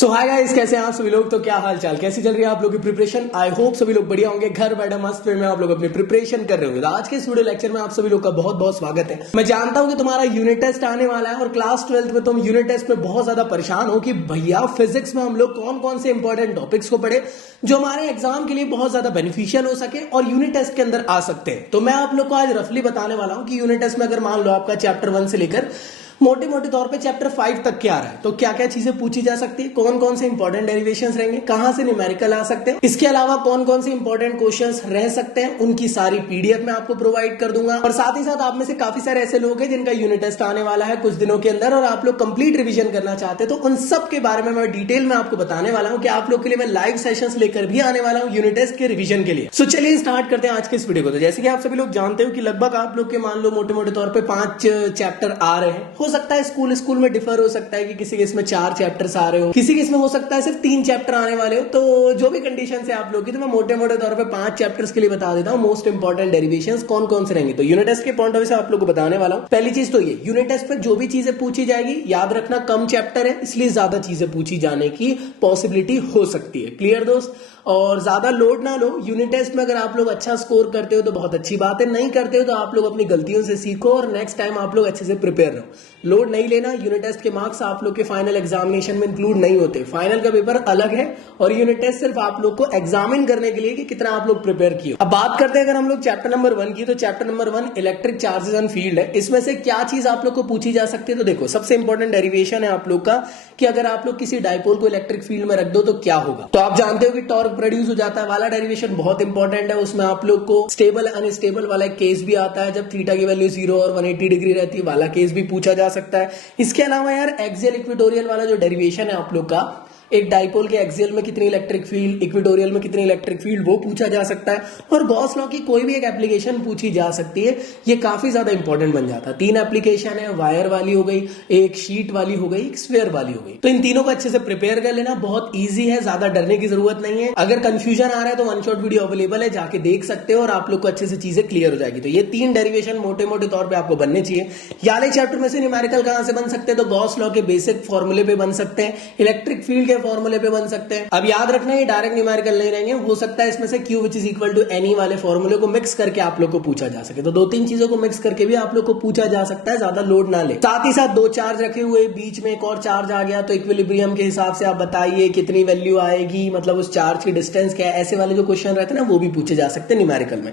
सो hi guys, कैसे हैं आप सभी लोग। तो क्या हाल चाल, कैसी चल रही है आप लोगों की प्रिपरेशन। आई होप सभी लोग बढ़िया होंगे, घर बैठे मस्त वे में आप लोग अपनी प्रिपरेशन कर रहे होंगे। तो आज के इस वीडियो लेक्चर में आप सभी लोग का बहुत बहुत स्वागत है। मैं जानता हूं कि तुम्हारा यूनिट टेस्ट आने वाला है और क्लास 12th में तुम यूनिट टेस्ट में बहुत ज्यादा परेशान हो कि भैया फिजिक्स में हम लोग कौन कौन से इंपॉर्टेंट टॉपिक्स को पढ़े जो हमारे एग्जाम के लिए बहुत ज्यादा बेनिफिशियल हो सके और यूनिट टेस्ट के अंदर आ सकते हैं। तो मैं आप लोग को आज रफली बताने वाला हूं कि यूनिट टेस्ट में अगर मान लो आपका चैप्टर 1 से लेकर मोटे मोटे तौर पे चैप्टर 5 तक क्या आ रहा है तो क्या क्या चीजें पूछी जा सकती है, कौन कौन से इंपॉर्टेंट डेरिवेशंस रहेंगे, कहां से न्यूमेरिकल आ सकते हैं, इसके अलावा कौन कौन से इंपॉर्टेंट क्वेश्चंस रह सकते हैं, उनकी सारी पीडीएफ मैं आपको प्रोवाइड कर दूंगा। और साथ ही साथ आप में से काफी सारे ऐसे लोग हैं जिनका यूनिट टेस्ट आने वाला है कुछ दिनों के अंदर और आप लोग कंप्लीट रिविजन करना चाहते हैं, तो उन सब के बारे में मैं डिटेल में आपको बताने वाला हूं कि आप लोग के लिए मैं लाइव सेशंस लेकर भी आने वाला हूं यूनिट टेस्ट के रिविजन के लिए। सो चलिए स्टार्ट करते हैं आज के इस वीडियो को। तो जैसे कि आप सभी लोग जानते हो कि लगभग आप लोग के मान लो मोटे मोटे तौर पे 5 चैप्टर आ रहे हैं। हो सकता है स्कूल में डिफर हो सकता है कि किसी के इसमें 4 चैप्टर्स आ रहे हो, किसी के इसमें हो सकता है सिर्फ 3 चैप्टर आने वाले हो। तो जो भी कंडीशन है आप लोग की, तो मैं मोटे मोटे तौर पे 5 चैप्टर्स के लिए बता देता हूं मोस्ट इंपॉर्टेंट डेरिवेशंस कौन कौन से रहेंगे। तो यूनिट टेस्ट के पॉइंट ऑफ व्यू से आप लोग को बताने वाला हूं। पहली चीज तो ये, यूनिट टेस्ट पे जो भी चीजें पूछी जाएगी, याद रखना कम चैप्टर है इसलिए ज्यादा चीजें पूछी जाने की पॉसिबिलिटी हो सकती है। क्लियर दोस्त। और ज्यादा लोड ना लो। यूनिट टेस्ट में अगर आप लोग अच्छा स्कोर करते हो तो बहुत अच्छी बात है, नहीं करते हो तो आप लोग अपनी गलतियों से सीखो और नेक्स्ट टाइम आप लोग अच्छे से प्रिपेयर रहो। लोड नहीं लेना। यूनिट टेस्ट के मार्क्स आप लोग के फाइनल एग्जामिनेशन में इंक्लूड नहीं होते। फाइनल का पेपर अलग है और यूनिट टेस्ट सिर्फ आप लोग को एग्जामिन करने के लिए कि कितना आप लोग प्रिपेयर किए। अब बात करते हैं अगर हम लोग चैप्टर नंबर 1 की, तो chapter number 1 electric charges and field है। इसमें से क्या चीज आप लोग को पूछी जा सकती है, तो देखो सबसे इंपॉर्टेंट डेरिवेशन है आप लोग का कि अगर आप लोग किसी डाइपोल को इलेक्ट्रिक फील्ड में रख दो तो क्या होगा। तो आप जानते हो कि टॉर्क प्रोड्यूस हो जाता है वाला डेरिवेशन बहुत इंपॉर्टेंट है। उसमें आप लोग को स्टेबल अनस्टेबल वाला केस भी आता है, जब थीटा की वैल्यू 0 और 180 डिग्री रहती है वाला केस भी पूछा जा सकता है। इसके अलावा यार एक्सियल इक्वेटोरियल वाला जो डेरिवेशन है आप लोग का, एक डाइपोल के एक्सियल में कितनी इलेक्ट्रिक फील्ड, इक्वेटोरियल में कितनी इलेक्ट्रिक फील्ड, वो पूछा जा सकता है। और गॉस लॉ की कोई भी एक एप्लीकेशन पूछी जा सकती है। ये काफी ज्यादा इंपॉर्टेंट बन जाता है। 3 एप्लीकेशन है, वायर वाली हो गई, एक शीट वाली हो गई, एक स्फीयर वाली हो गई। तो इन तीनों को अच्छे से प्रिपेयर कर लेना, बहुत ईजी है, ज्यादा डरने की जरूरत नहीं है। अगर कंफ्यूजन आ रहा है तो वन शॉट वीडियो अवेलेबल है, जाके देख सकते हो और आप लोग को अच्छे से चीजें क्लियर हो जाएगी। तो ये 3 डेरिवेशन मोटे मोटे तौर पर आपको बनने चाहिए। याले चैप्टर में से न्यूमेरिकल कहां से बन सकते हैं, तो गॉस लॉ के बेसिक फॉर्मूले पे बन सकते हैं, इलेक्ट्रिक फील्ड के फॉर्मूले पे बन सकते हैं। अब याद रखना ये डायरेक्ट न्यूमेरिकल नहीं रहेंगे, हो सकता है इसमें से Q which is equal to any वाले फॉर्मूले को मिक्स करके आप लोग को पूछा जा सके। तो 2-3 चीजों को मिक्स करके भी आप लोग को पूछा जा सकता है, ज्यादा लोड ना ले। साथ ही साथ 2 चार्ज रखे हुए, बीच में एक और चार्ज आ गया तो इक्विलिब्रियम के हिसाब से आप बताइए कितनी वैल्यू आएगी, मतलब उस चार्ज की डिस्टेंस क्या है। ऐसे वाले जो क्वेश्चन रहते हैं ना वो भी पूछे जा सकते हैं न्यूमेरिकल में।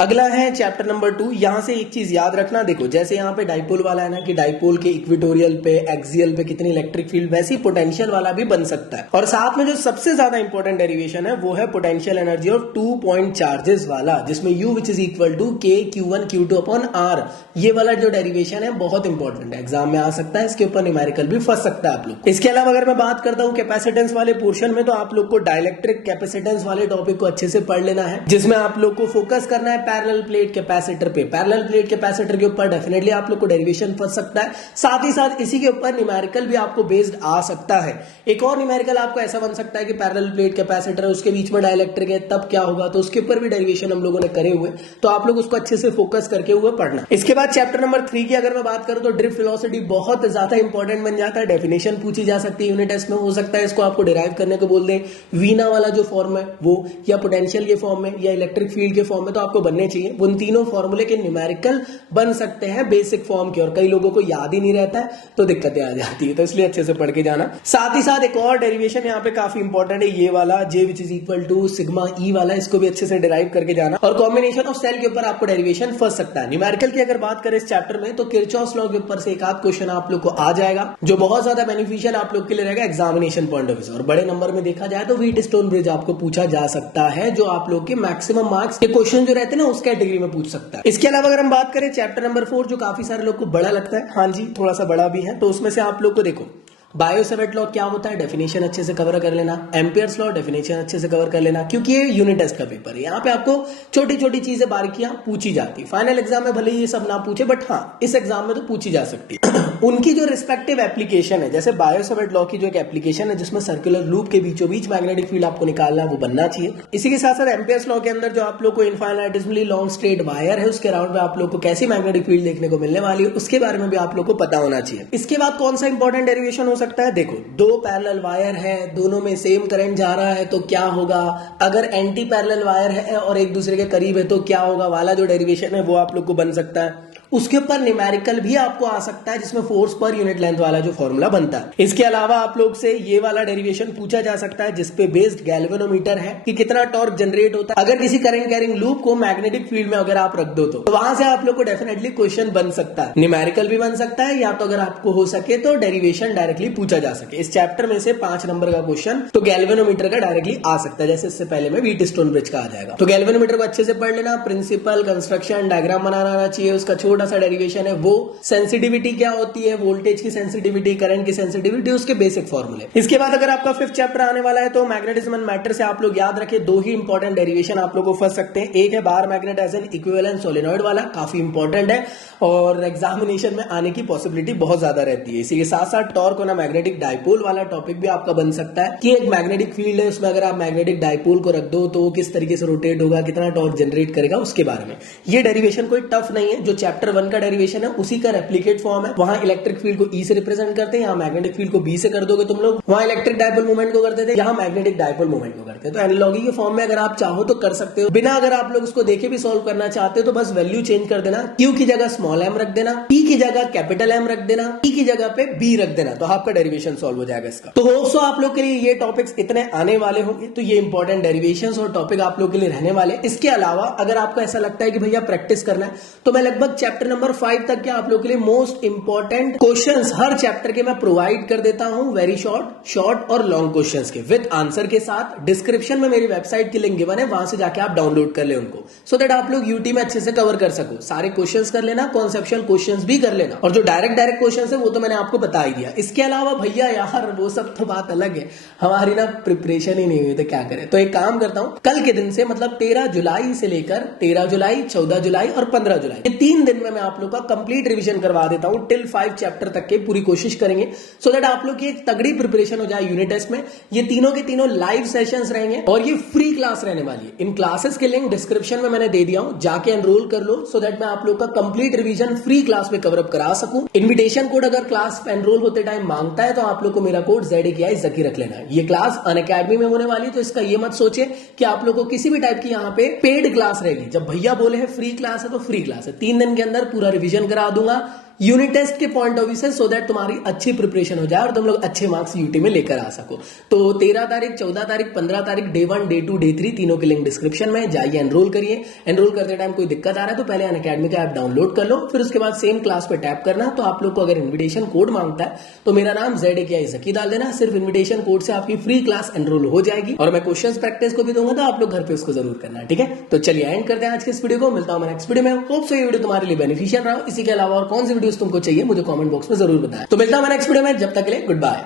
अगला है चैप्टर नंबर 2। यहां से एक चीज याद रखना, देखो जैसे यहां पे डाइपोल वाला है ना कि डाइपोल के इक्वेटोरियल पे एक्सियल पे कितनी इलेक्ट्रिक फील्ड, वैसी पोटेंशियल वाला भी बन सकता है। और साथ में जो सबसे ज्यादा इंपॉर्टेंट डेरिवेशन है वो है potential energy of 2 point charges वाला, जिसमें U which is equal to K Q1 Q2 upon R। ये वाला जो डेरिवेशन है बहुत इंपॉर्टेंट है, एग्जाम में आ सकता है, इसके ऊपर न्यूमेरिकल भी फंस सकता है आप लोग। इसके अलावा अगर मैं बात करता हूं कैपेसिटेंस वाले पोर्शन में, तो आप लोग को डाइलेक्ट्रिक कैपेसिटेंस वाले टॉपिक को अच्छे से पढ़ लेना है, जिसमें आप लोग को फोकस करना है पैरेलल प्लेट कैपेसिटर पे। पैरेलल प्लेट कैपेसिटर के ऊपर डेफिनेटली आप लोग को डेरिवेशन फंस सकता है। साथ ही साथ इसी के ऊपर न्यूमेरिकल भी आपको बेस्ड आ सकता है। एक और न्यूमेरिकल आपको ऐसा बन सकता है कि पैरेलल प्लेट कैपेसिटर है, उसके बीच में डाइलेक्ट्रिक है, तब क्या होगा, तो उसके ऊपर भी डेरिवेशन हम लोगों ने करे हुए, तो आप लोग उसको अच्छे से फोकस करके हुए पढ़ना। इसके बाद चैप्टर नंबर 3 की अगर मैं बात करूं तो ड्रिफ्ट वेलोसिटी बहुत ज्यादा इंपॉर्टेंट बन जाता है। डेफिनेशन पूछी जा सकती है यूनिट टेस्ट में, हो सकता है इसको आपको डिराइव करने को बोल दें, वीना वाला जो फॉर्म है वो, या पोटेंशियल के फॉर्म में, या इलेक्ट्रिक फील्ड के फॉर्म में, तो आपको बनने चाहिए। उन तीनों फॉर्मूले के न्यूमेरिकल बन सकते हैं बेसिक फॉर्म के, और कई लोगों को याद ही नहीं रहता है तो दिक्कतें आ जाती है, तो इसलिए अच्छे से पढ़ के जाना। साथ ही साथ एक और डेरिवेशन यहाँ पे काफी इंपॉर्टेंट है, ये वाला J which is equal to sigma E वाला, इसको भी अच्छे से डिराइव करके जाना। और कॉम्बिनेशन ऑफ सेल के ऊपर आपको डेरिवेशन फंस सकता है। न्यूमेरिकल की अगर बात करें इस चैप्टर में, तो किरचॉफ लॉ के ऊपर से एक आध क्वेश्चन आप लोग को आ जाएगा जो बहुत ज्यादा बेनिफिशियल आप लोग के लिए रहेगा एग्जामिनेशन पॉइंट ऑफ व्यू से। और बड़े नंबर में देखा जाए तो व्हीटस्टोन ब्रिज आपको पूछा जा सकता है, जो आप लोग के मैक्सिमम मार्क्स के क्वेश्चन जो रहते हैं ना उस कैटेगरी में पूछ सकता है। इसके अलावा अगर हम बात करें चैप्टर नंबर 4, जो काफी सारे लोग को बड़ा लगता है, हाँ जी थोड़ा सा बड़ा भी है, तो उसमें से आप लोग को देखो बायो-सैवर्ट लॉ क्या होता है, डेफिनेशन अच्छे से कवर कर लेना। एम्पियर्स लॉ डेफिनेशन अच्छे से कवर कर लेना, क्योंकि ये यूनिट टेस्ट का पेपर है, यहाँ पे आपको छोटी छोटी चीजें बारीकियां पूछी जाती है। फाइनल एग्जाम में भले ही ये सब ना पूछे, बट हाँ इस एग्जाम में तो पूछी जा सकती है। उनकी जो रिस्पेक्टिव एप्लीकेशन है, जैसे बायो-सैवर्ट लॉ की जो एक एप्लीकेशन है जिसमें सर्कुलर लूप के बीचों बीच मैग्नेटिक फील्ड आपको निकालना है, वो बनना चाहिए। इसी के साथ साथ एम्पियर्स लॉ के अंदर जो आप लोग को इनफाइनाइटिसमली लॉन्ग स्ट्रेट वायर है उसके अराउंड में आप लोग को कैसी मैग्नेटिक फील्ड देखने को मिलने वाली है उसके बारे में भी आप लोग को पता होना चाहिए। इसके बाद कौन सा इंपॉर्टेंट डेरिवेशन हो सकता है, देखो दो पैरेलल वायर है, दोनों में सेम करंट जा रहा है तो क्या होगा, अगर एंटी पैरेलल वायर है और एक दूसरे के करीब है तो क्या होगा वाला जो डेरिवेशन है वो आप लोग को बन सकता है। उसके ऊपर न्यूमेरिकल भी आपको आ सकता है जिसमें फोर्स पर यूनिट लेंथ वाला जो फॉर्मूला बनता है। इसके अलावा आप लोग से ये वाला डेरिवेशन पूछा जा सकता है जिसपे बेस्ड गैल्वेनोमीटर है कि कितना टॉर्क जनरेट होता है अगर किसी करंट कैरिंग लूप को मैग्नेटिक फील्ड में अगर आप रख दो तो वहां से आप लोग को डेफिनेटली क्वेश्चन बन सकता है, न्यूमेरिकल भी बन सकता है या तो अगर आपको हो सके तो डेरिवेशन डायरेक्टली पूछा जा सके। इस चैप्टर में से 5 नंबर का क्वेश्चन तो गैल्वेनोमीटर का डायरेक्टली आ सकता है, जैसे इससे पहले में व्हीटस्टोन ब्रिज का आ जाएगा। तो गैल्वेनोमीटर को अच्छे से पढ़ लेना, प्रिंसिपल, कंस्ट्रक्शन, डायग्राम बनाना आना चाहिए, उसका छोटा सा डेरिवेशन है वो, सेंसिटिविटी क्या होती है, वोल्टेज की सेंसिटिविटी, करंट की सेंसिटिविटी, उसके बेसिक फॉर्मूले। इसके बाद अगर आपका 5th चैप्टर आने वाला है तो मैग्नेटिज्म एंड मैटर से आप लोग याद रखें 2 ही इंपॉर्टेंट डेरिवेशन आप लोग को फंस सकते हैं। एक है bar magnet as an equivalent solenoid वाला, काफी इंपॉर्टेंट है और एग्जामिनेशन में आने की पॉसिबिलिटी बहुत ज्यादा रहती है। इसी के साथ साथ टॉर्क ऑन मैग्नेटिक डाइपोल वाला टॉपिक भी आपका बन सकता है कि एक मैग्नेटिक फील्ड है उसमें अगर आप मैग्नेटिक डाइपोल को रख दो तो वो किस तरीके से रोटेट होगा, कितना टॉर्क जनरेट करेगा, उसके बारे में। ये डेरिवेशन कोई टफ नहीं है, जो चैप्टर 1 का डेरिवेशन है उसी का रेप्लिकेट फॉर्म है। वहां इलेक्ट्रिक फील्ड को ई से रिप्रेजेंट करते हैं, यहाँ मैग्नेटिक फील्ड को बी से कर दोगे तुम लोग, वहां इलेक्ट्रिक डाइपोल मूवमेंट को करते थे, यहाँ मैग्नेटिक डाइपोल मूवमेंट को करते हैं। तो एनालॉजी के फॉर्म में अगर आप चाहो तो कर सकते हो, बिना अगर आप लोग उसको देखे भी सॉल्व करना चाहते हो तो बस वैल्यू चेंज कर देना, क्यू की जगह स्मॉल एम रख देना, पी की जगह कैपिटल एम रख देना, ई की जगह पे बी रख देना, तो आपका डेरिवेशन सॉल्व हो जाएगा इसका। तो होप सो आप लोग के लिए ये टॉपिक्स इतने आने वाले होंगे, तो ये इंपॉर्टेंट डेरिवेशंस और टॉपिक आप लोग के लिए रहने वाले। इसके अलावा अगर आपको ऐसा लगता है कि भैया प्रैक्टिस करना है तो मैं लगभग चैप्टर नंबर 5 तक के आप लोग के लिए मोस्ट इंपॉर्टेंट क्वेश्चंस हर चैप्टर के मैं प्रोवाइड कर देता हूं, वेरी शॉर्ट और लॉन्ग क्वेश्चंस के विद आंसर के साथ। डिस्क्रिप्शन में मेरी वेबसाइट की लिंक गिवन है, वहां से जाके आप डाउनलोड कर ले उनको, सो दैट आप लोग यूटी में अच्छे से कवर कर सको। सारे क्वेश्चंस कर लेना, कॉन्सेप्चुअल क्वेश्चंस भी कर लेना, और जो डायरेक्ट क्वेश्चंस है वो तो मैंने आपको बता ही दिया। इसके अलावा भैया यार वो सब तो बात अलग है, हमारी ना प्रिपरेशन ही नहीं हुई तो क्या करें। तो एक काम करता हूं, कल के दिन से मतलब 13 जुलाई से लेकर 13 जुलाई, 14 जुलाई और 15 जुलाई, ये 3 दिन में मैं आप लोग का कंप्लीट रिवीजन करवा देता हूं टिल 5 चैप्टर तक के, पूरी कोशिश करेंगे सो दैट आप लोग की एक तगड़ी प्रिपरेशन हो जाए यूनिट टेस्ट में। ये तीनों के तीनों लाइव सेशंस रहेंगे और ये फ्री क्लास रहने वाली है। इन क्लासेस के लिंक डिस्क्रिप्शन में मैंने दे दिया हूं, जाके एनरोल कर लो सो दैट मैं आप लोग का कंप्लीट रिवीजन फ्री क्लास में कवर अप करा सकूं। इन्विटेशन कोड अगर क्लास एनरोल होते टाइम मांगता है तो आप लोग को मेरा कोड ZAKI ज़की रख लेना। ये क्लास अनअकैडमी में होने वाली है, तो इसका ये मत सोचे कि आप लोग को किसी भी टाइप की यहाँ पे पेड क्लास रहेगी। जब भैया बोले हैं फ्री क्लास है तो फ्री क्लास है, 3 दिन के अंदर पूरा रिवीजन करा दूंगा यूनिट टेस्ट के पॉइंट ऑफ व्यू से, सो दैट तुम्हारी अच्छी प्रिपरेशन हो जाए और तुम लोग अच्छे मार्क्स यूटी में लेकर आ सको। तो 13 तारीख, 14 तारीख, 15 तारीख डे 1, डे 2, डे 3 तीनों के लिंक डिस्क्रिप्शन में, जाइए एनरोल करिए। एनरोल करते टाइम कोई दिक्कत आ रहा है तो पहले अनअकैडमी का ऐप डाउनलोड कर लो, फिर उसके बाद सेम क्लास पे टैप करना। तो आप लोग को अगर इन्विटेशन कोड मांगता है तो मेरा नाम ZAKI ज़की डाल देना, सिर्फ इन्विटेशन कोड से आपकी फ्री क्लास एनरोल हो जाएगी और मैं क्वेश्चन प्रैक्टिस को भी दूंगा, तो आप लोग घर पे उसको जरूर करना, ठीक है। तो चलिए एंड करते हैं आज के इस वीडियो को, मिलता हूं मैं नेक्स्ट वीडियो में। होप सो ये वीडियो तुम्हारे लिए बेनिफिशियल रहा हो। इसी के अलावा और कौन सी वीडियोस तुमको चाहिए मुझे कमेंट बॉक्स में जरूर बताएं। तो मिलता हूं मैं नेक्स्ट वीडियो में, जब तक के लिए गुड बाय।